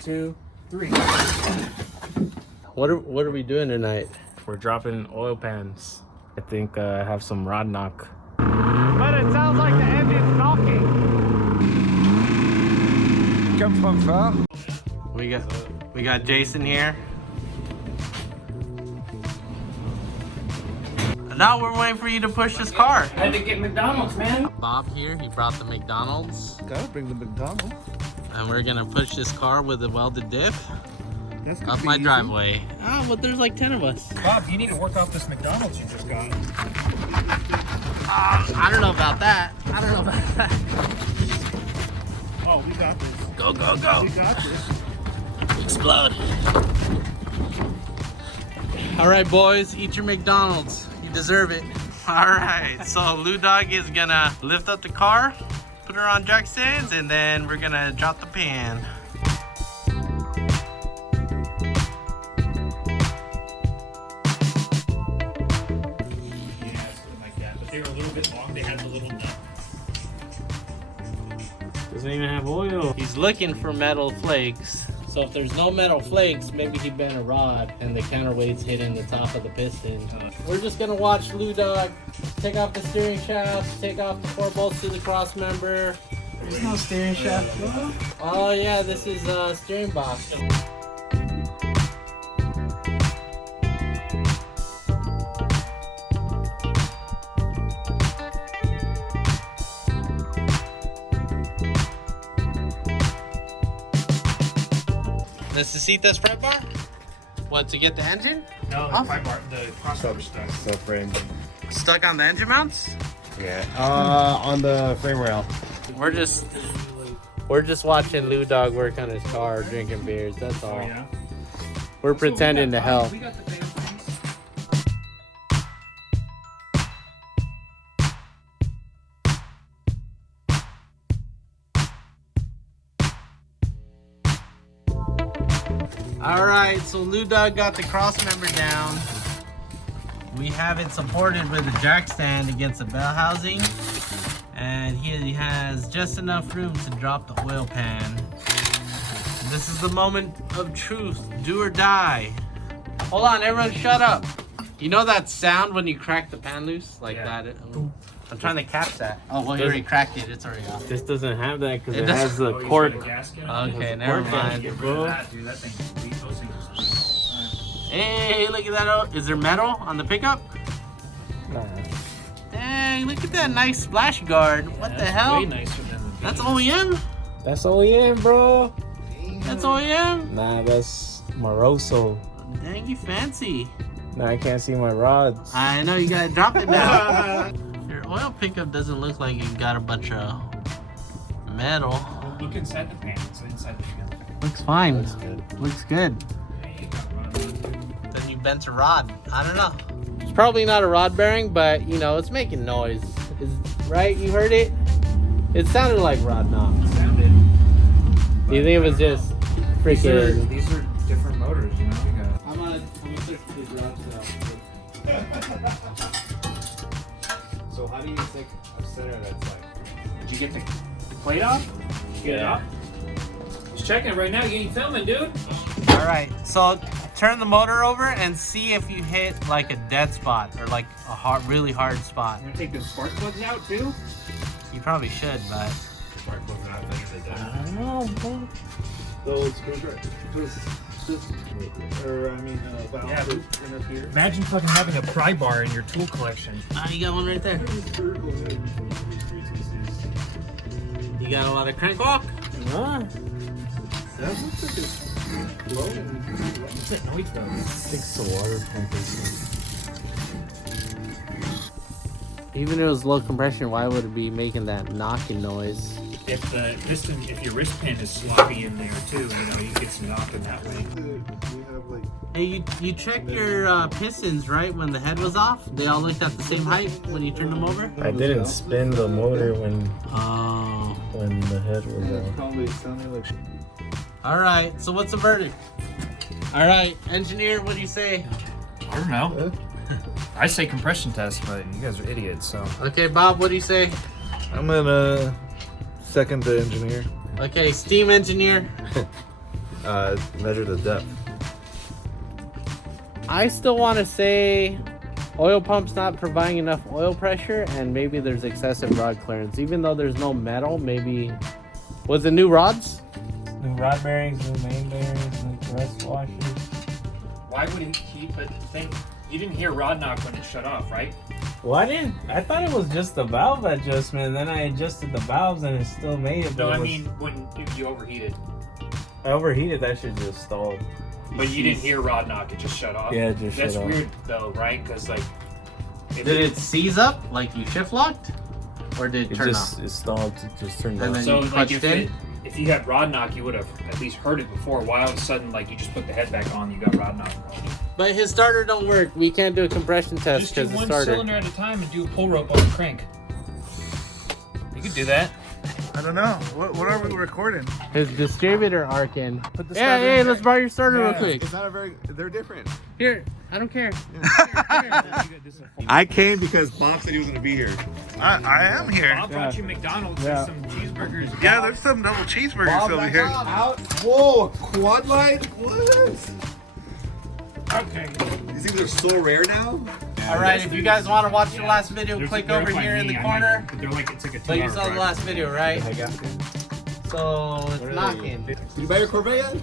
2, 3. What are we doing tonight? We're dropping oil pans. I think I have some rod knock. But it sounds like the engine's knocking. Come from far. We got Jason here. Now we're waiting for you to push this car. I had to get McDonald's, man. Bob here, he brought the McDonald's. Gotta bring the McDonald's. And we're gonna push this car with a welded diff That's up my driveway. Oh, but there's like 10 of us. Bob, you need to work off this McDonald's you just got. I don't know about that. I don't know about that. Oh, we got this. Go, go, go. We got this. Explode. All right, boys, eat your McDonald's. You deserve it. All right, so Lou Dog is gonna lift up the car, put her on jack stands, and then we're gonna drop the pan. They were a little bit long. They had the little nut. Doesn't even have oil. He's looking for metal flakes. So if there's no metal flakes, maybe he bent a rod and the counterweight's hitting the top of the piston. We're just gonna watch Lou Dog take off the steering shaft, take off the 4 bolts to the cross member. There's no steering shaft, bro. Oh yeah, this is a steering box. Necesitas fret bar? What, to get the engine? No, the pry bar, the crossover stuff. Frame. Stuck on the engine mounts? Yeah. On the frame rail. We're just watching Lou Dog work on his car, drinking beers, that's all. Oh, yeah. We're pretending to help. We got the fan things. Alright, so Lou Dog got the cross member down. We have it supported with a jack stand against the bell housing. And he has just enough room to drop the oil pan. This is the moment of truth, do or die. Hold on, everyone shut up. You know that sound when you crack the pan loose? Like Yeah. that? I'm trying to catch that. Oh, well, he already cracked it, it's already off. This doesn't have that because It it, doesn't- has the Oh, you cork. put a gasket on it? Okay, never mind. Get rid of that, dude. That thing, those things are all Hey, look at that. Oh, is there metal on the pickup? Nah. Dang, look at that nice splash guard. What the hell? Way nicer than the That's OEM? That's OEM, bro. That's OEM? Nah, that's Moroso. Dang, you fancy. Nah, I can't see my rods. I know, you gotta drop it down. Your oil pickup doesn't look like you got a bunch of metal. Well, look inside the pan. It's inside the pan. Looks fine. That's good. Looks good. Hey, you got rod on it. Then you bent a rod. I don't know. It's probably not a rod bearing, but you know, it's making noise. Right? You heard it? It sounded like rod knock. Sounded. Do you think it was just freaking... These are different motors, you know? You got I'm gonna search for the garage sale. So how do you take a center that's like? Did you get the plate off? Did you get it off? Just checking it right now. You ain't filming, dude. All right, so turn the motor over and see if you hit like a dead spot or like a really hard spot. I'm gonna take the spark plugs out too. You probably should, but Spark plugs are not better than I that. don't know, bro. Those valve Yeah, dude. in up here. Imagine fucking having a pry bar in your tool collection. Ah, you got one right there. You got a lot of crank walk? Huh? That looks like it's low. What's that noise though? I think it's the water pump. Even if it was low compression, why would it be making that knocking noise? If the piston, if your wrist pin is sloppy in there too, you know, you get some knocking that way. We have like Hey, you checked your pistons, right, when the head was off? They all looked at the same height when you turned them over? I didn't spin the motor when Oh. the head was out. probably sounding like All right, so what's the verdict? All right, engineer, what do you say? I don't know. I say compression test, but you guys are idiots, so. Okay, Bob, what do you say? I'm gonna second the engineer. Okay, steam engineer. measure the depth. I still want to say oil pump's not providing enough oil pressure, and maybe there's excessive rod clearance. Even though there's no metal, maybe... Was it new rods? New rod bearings, new main bearings, new thrust washers. Why would he keep it? You didn't hear rod knock when it shut off, right? Well, I thought it was just the valve adjustment, then I adjusted the valves and it still made it. No, but I it was- mean if you overheated. I overheated, that shit just stalled. But you didn't hear rod knock, it just shut off. Yeah, it just That's shut off. weird though, right? Because like, if Did it seize up like you shift locked? Or did it It turn just off? it stalled, it just turned And off. then so you like punched if you had rod knock, you would have at least heard it before. Why all of a sudden like you just put the head back on, you got rod knock? But his starter don't work. We can't do a compression test Just do because the one starter. cylinder at a time and do a pull rope on the crank. You could do that. I don't know. What are we recording? His distributor arcing. Put the Yeah, starter hey, in. let's borrow your starter real quick. It's not a very. They're different. Here, I don't care. I came because Bob said he was gonna be here. I am here. Bob brought you McDonald's Yeah. with some cheeseburgers. Yeah, there's some double cheeseburgers over here. Out. Whoa, quad light. What? Okay. These things are so rare now. All right, if you guys want to watch the last video, They're- click they're over by here in me, the I corner. might- They're like it's like a 2 But you hour saw the drive. last video, right? I got So it's What are knocking. Did you buy your Corvette yet?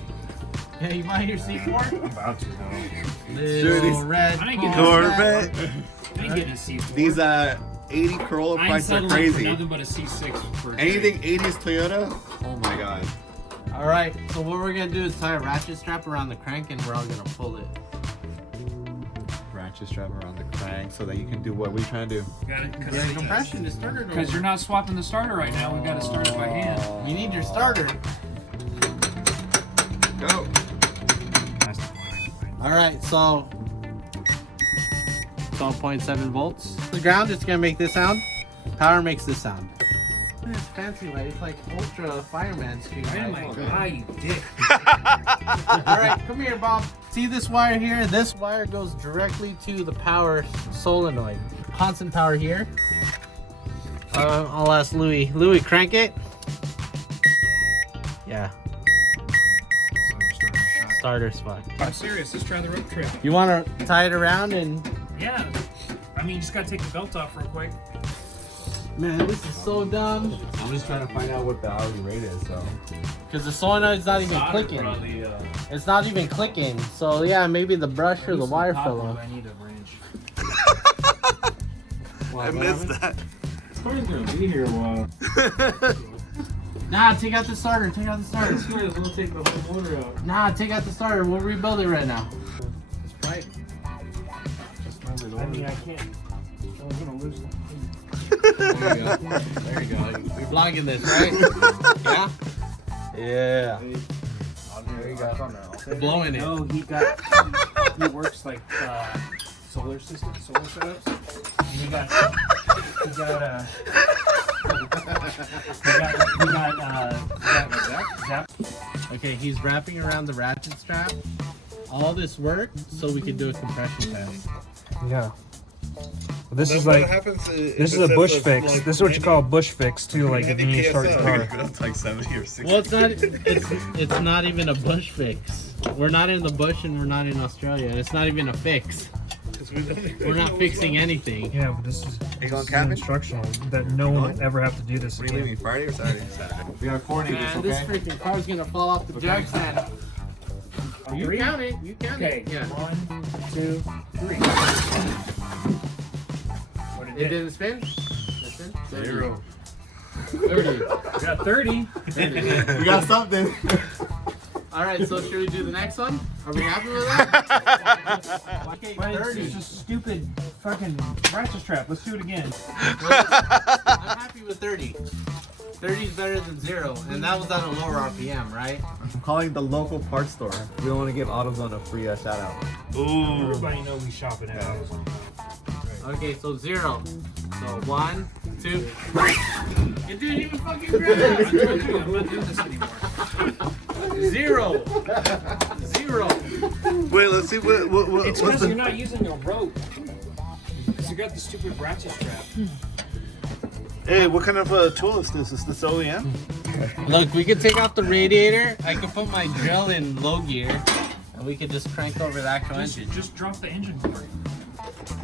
Yeah, you buy your C4? I'm about to though. Little red I ain't getting Corvette. I ain't getting a C4. These 80 Corolla I ain't prices are settling for crazy. nothing but a C6 for Anything 80s Toyota? Oh my god. All right, so what we're gonna do is tie a ratchet strap around the crank, and we're all gonna pull it. Ratchet strap around the crank so that you can do what we're trying to do. Got it? Yeah, compression is starter. Because you're not swapping the starter right now. We've got to start it by hand. You need your starter. Go. All right, so 12.7 volts. The ground, it's gonna make this sound. Power makes this sound. It's fancy light. It's like ultra fireman street Right in light. my eye, you dick. All right, come here, Bob. See this wire here? This wire goes directly to the power solenoid. Constant power here. I'll ask Louis. Louis, crank it. Yeah, starter spot. I'm serious. Let's try the rope trip. You want to tie it around and... Yeah. I mean, you just got to take the belt off real quick. Man, this is so dumb. I'm just trying to find out what the hourly rate is, so. Because the solenoid's not even clicking. It's not even clicking. So yeah, maybe the brush or the wire fell off. I need a wrench. I missed that. Corey's gonna be here a while. Nah, take out the starter. Take out the starter. We'll take the whole motor out. Nah, take out the starter. We'll rebuild it right now. Right. I mean, I can't. I'm going to lose. There you go. There you go. You're vlogging this, right? Yeah? Yeah. There you go. You're blowing it. No, he works like solar setups. And he got Zap. Okay, he's wrapping around the ratchet strap. All this work so we can do a compression test. Yeah. This is What like happens this is a bush fix. This is what you call a bush fix too. Like if you need to start your car. That's like 70 or 60. Well, it's not even a bush fix. We're not in the bush and we're not in Australia. It's not even a fix. We're not fixing anything. Yeah, but this is, You this going is camping? instructional that no one will ever have to do this What are you again. leaving, Friday or Saturday? Saturday. We are recording Man, this freaking car's gonna fall off the jack stand. You Three? count it. You count Okay. it. Yeah. 1, 2, 3. What It did it? didn't spin? It spin? 0. 30. We got 30. We got something. All right, so should we do the next one? Are we happy with that? Okay, But it's 30. just a stupid fucking ratchet strap. Let's do it again. I'm happy with 30. 30 is better than 0, and that was at a lower RPM, right? I'm calling the local parts store. We don't want to give AutoZone a free shout out. Ooh. Everybody know we shopping at AutoZone. Okay, so 0. So 1, 2. It didn't even fucking grab. I told you, I'm not doing this anymore. 0. 0. Wait, let's see what It's what's because the you're not using a rope. Because you got the stupid ratchet strap. Hey, what kind of tool is this? Is this OEM? Look, we could take off the radiator. I could put my drill in low gear, and we could just crank over the actual engine. Just drop the engine cord.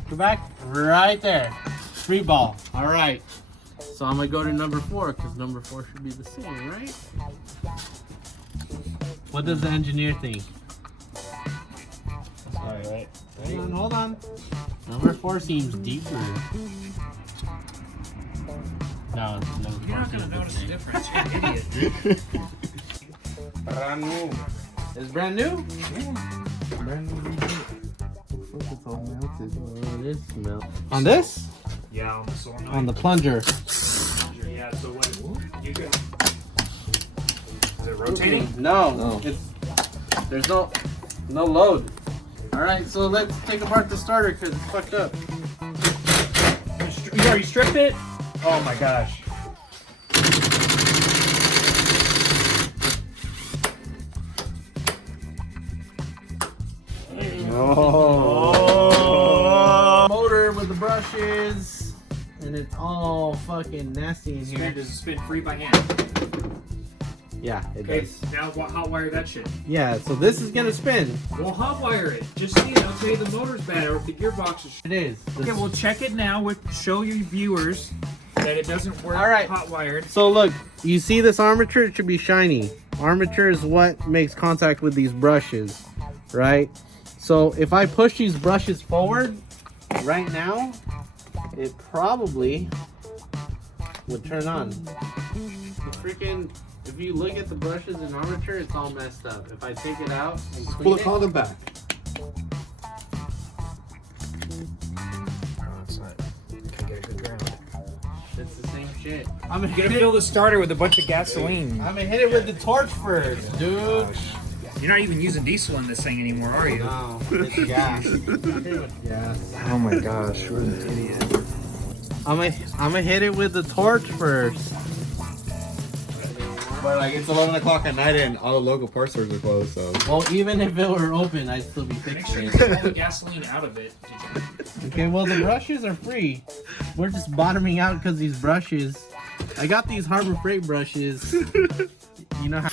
Go back right there. Free ball. All right. So I'm gonna go to number 4 because number 4 should be the same, right? What does the engineer think? Sorry, right? Hold on. Number 4 seems deeper. No, number 4 You're not seems gonna the notice the same. difference. You're an idiot. Brand new. It's brand new? Brand new. It's all melted. Oh, this smell. On this? Yeah, on the solenoid. On the plunger. Yeah, so when you go. Is it rotating? No. It's there's no load. All right, so let's take apart the starter because it's fucked up. You already stripped it? Oh my gosh. Oh. Motor with the brushes, and it's all fucking nasty in here. Does it spin free by hand? Yeah, it Okay, does. now hot wire that shit. Yeah, so this is gonna spin. Well, hot wire it. Just see it. I'll tell you the motor's bad or if the gearbox is. It is. Okay, well check it now. Show your viewers that it doesn't work. All right. Hot wired. So look, you see this armature? It should be shiny. Armature is what makes contact with these brushes, right? So if I push these brushes forward right now, it probably would turn on. The freaking, if you look at the brushes and armature, it's all messed up. If I take it out and Pull clean the it, condom back. it's the same shit. I'm gonna fill the starter with a bunch of gasoline. I'm gonna hit it with the torch first, dude. You're not even using diesel in this thing anymore, are you? No, it's gas. Gas. Oh my gosh, what an idiot. I'm gonna hit it with the torch first. But like it's 11 o'clock at night and all the local parts stores are closed, so. Well, even if it were open, I'd still be Make sure fixing you it. get all the gasoline out of it. Okay, well the brushes are free. We're just bottoming out because these brushes. I got these Harbor Freight brushes. You know how.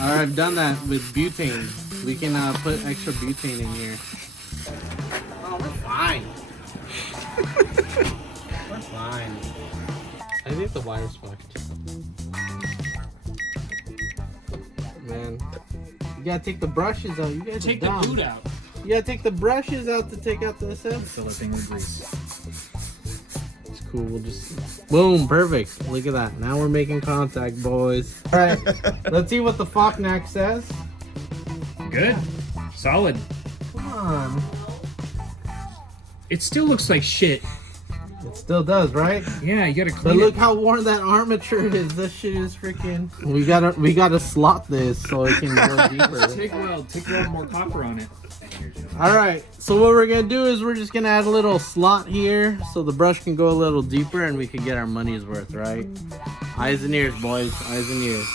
I've done that with butane. We can put extra butane in here. Oh, we're fine. We're fine. I think the wire's fucked. Man, you gotta take the brushes out. You gotta Take the boot out. You gotta take the brushes out to take out the assembly. Fill the thing with grease. It's cool. We'll just boom, perfect. Look at that. Now we're making contact, boys. All right, let's see what the Foknack says. Good. Solid. Come on. It still looks like shit. It still does, right? Yeah, you gotta But clean look it. how worn that armature is. This shit is freaking. We gotta slot this so it can go deeper. Take weld more copper on it. All right. So what we're gonna do is we're just gonna add a little slot here so the brush can go a little deeper and we can get our money's worth, right? Eyes and ears, boys. Eyes and ears.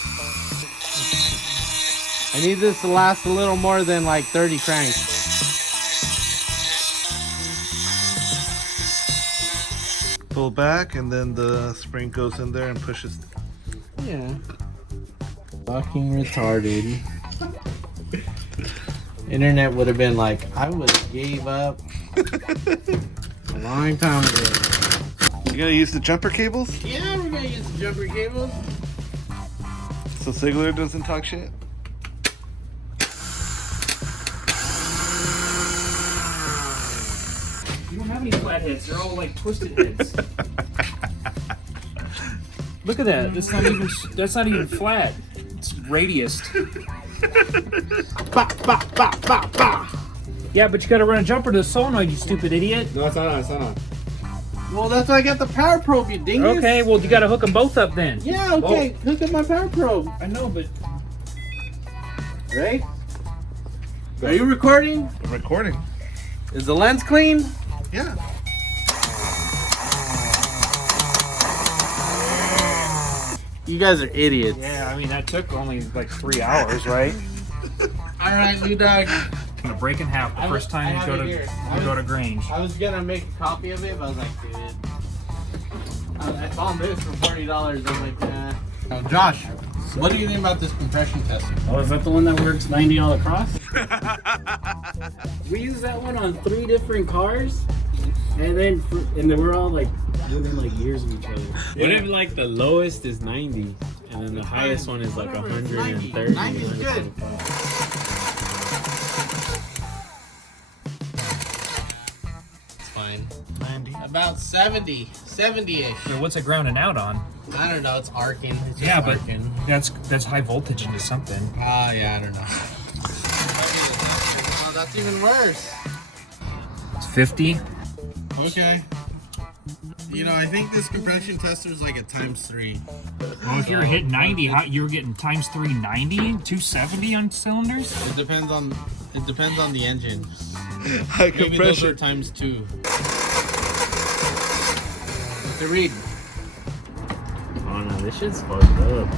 I need this to last a little more than like 30 cranks. Pull back, and then the spring goes in there and pushes. Yeah. Fucking retarded. Internet would have been like, I would have gave up a long time ago. You gonna use the jumper cables Yeah, we're gonna use the jumper cables. so Sigler doesn't talk shit? You don't have any flat heads. They're all like twisted heads. Look at that. That's not even flat. It's radiused. Bah, bah, bah, bah, bah. Yeah, but you gotta run a jumper to the solenoid, you stupid idiot. No, it's not on, it's not on. Well, that's why I got the power probe, you dingus. Okay, well you gotta hook them both up then. Yeah, okay. Hook up my power probe. I know, but Right? Are you recording? I'm recording. Is the lens clean? Yeah. You guys are idiots. yeah, I mean that took only like 3 hours, right? All right, Lou Dog. Gonna break in half the I first I time you have go it to here. you go to Grange. I was gonna make a copy of it, but I was like, dude. I found this for $40. I'm like, nah. Now, Josh, what do you think about this compression tester? Oh, is that the one that works 90 all across? We used that one on 3 different cars, and then they were all like within like years of each other. What if like the lowest is 90, and then the highest one is like 130? 90 is good. It's fine. 90. About 70-ish. So what's it grounding out on? I don't know. It's arcing. It's just Yeah, but arcing. that's high voltage into something. Ah, yeah, I don't know. Oh, that's even worse. It's 50. Okay. You know, I think this compression tester is like a ×3. Well, if you're hitting 90, you're getting ×3 90, 270 on cylinders. It depends on the engine. High Maybe those are compression. ×2. What's the read? Oh no, this shit's fucked up.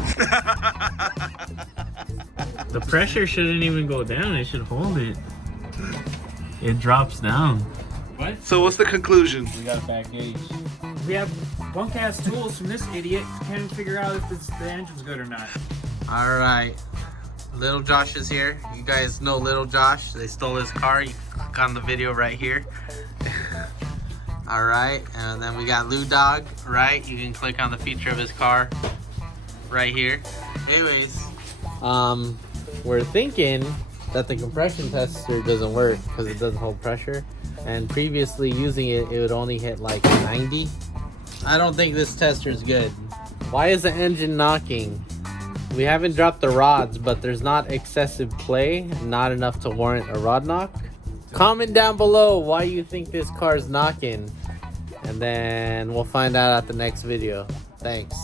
The pressure shouldn't even go down. It should hold it. It drops down. What? So what's the conclusion? We got a back gauge. We have bunk ass tools from this idiot. Can't figure out if the engine's good or not. All right. Little Josh is here. You guys know Little Josh. They stole his car. You click on the video right here. All right. And then we got Lou Dog, right? You can click on the feature of his car right here. Anyways, we're thinking that the compression tester doesn't work because it doesn't hold pressure. And previously using it, it would only hit like 90. I don't think this tester is good. Why is the engine knocking? We haven't dropped the rods, but there's not excessive play, not enough to warrant a rod knock. Comment down below why you think this car is knocking, and then we'll find out at the next video. Thanks.